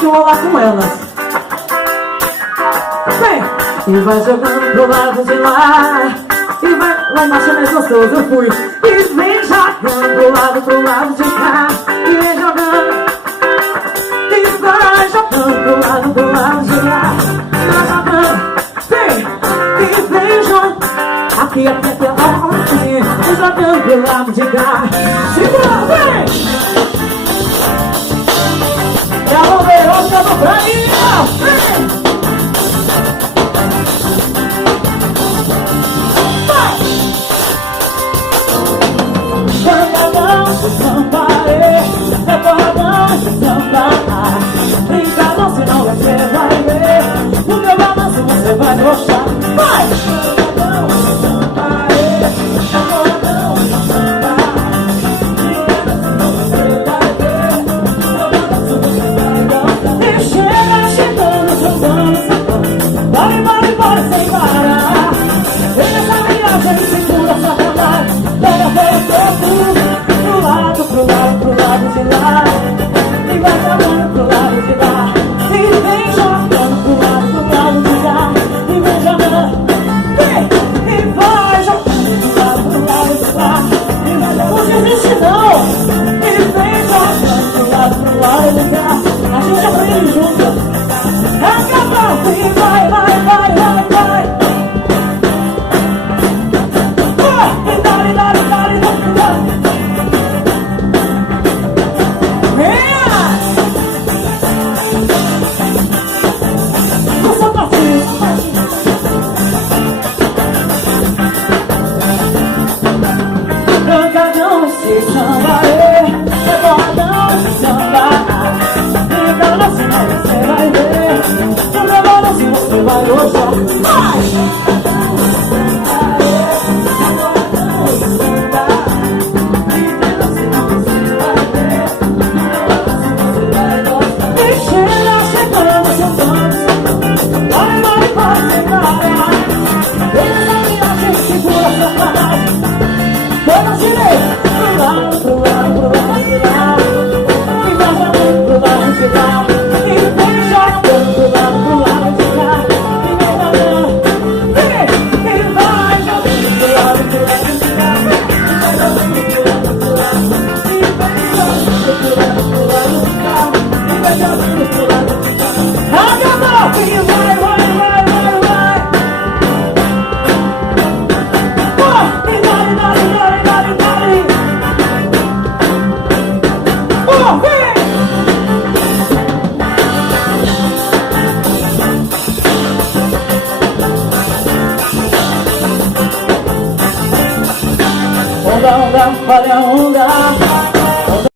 que eu vou lá com elas. Vem! E vai jogando pro lado de lá. E vai marcha mais gostoso, eu fui. E vem jogando pro lado de cá. E vem jogando. E vai jogando pro lado de lá. E vai jogando. Vem! E vem jogando. Aqui, aqui. E jogando pro lado de cá. Segura, vem! Já vou ver outra do Brasil. Vem! Brincadão, senão você vai ver. No meu balanço você vai gostar. Vai! E chega chegando, sambando. Vai sem parar. Essa viagem segura sua vontade. Pega pro lado de lá. E vai jogando pro lado de lá. E vem jogando pro lado de lá. E vem jogando. Vem! E vai jogando pro lado de lá. E vai jogando. Não desiste não. E vem jogando pro lado de lá. A gente aprende junto. Acaba e vai. Vai gostar. Onda, olha a onda.